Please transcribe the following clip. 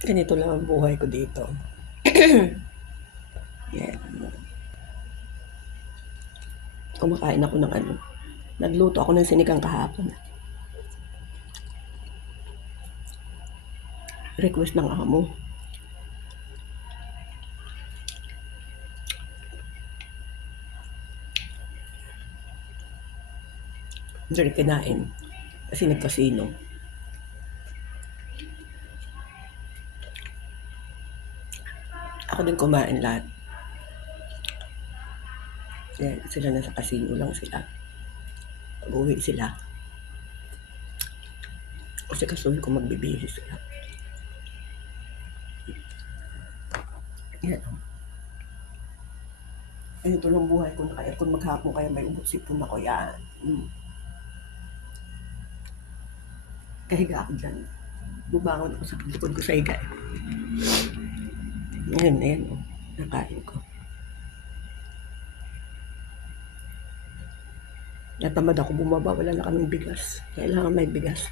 Ganito lang ang buhay ko dito. Yan. Kumakain ako ng ano. Nagluto ako ng sinigang kahapon. Request ng amo. Hindi rin kinain. Kasi nagkasino. Ako din kumain lahat. Yan, sila nasa kasino lang sila. Pag-uwi sila. Kasi kasunod ko magbibihis sila. Yan. Ganito lang buhay ko. Naka-aircon maghapon kaya may ubot sipon ako. Yan. Kahiga ako dyan. Bubangon ako sa likod ko sa higa. Ngayon, ayan o. Nakain ko. Natamad ako bumaba. Wala na kaming bigas. Kailangan may bigas.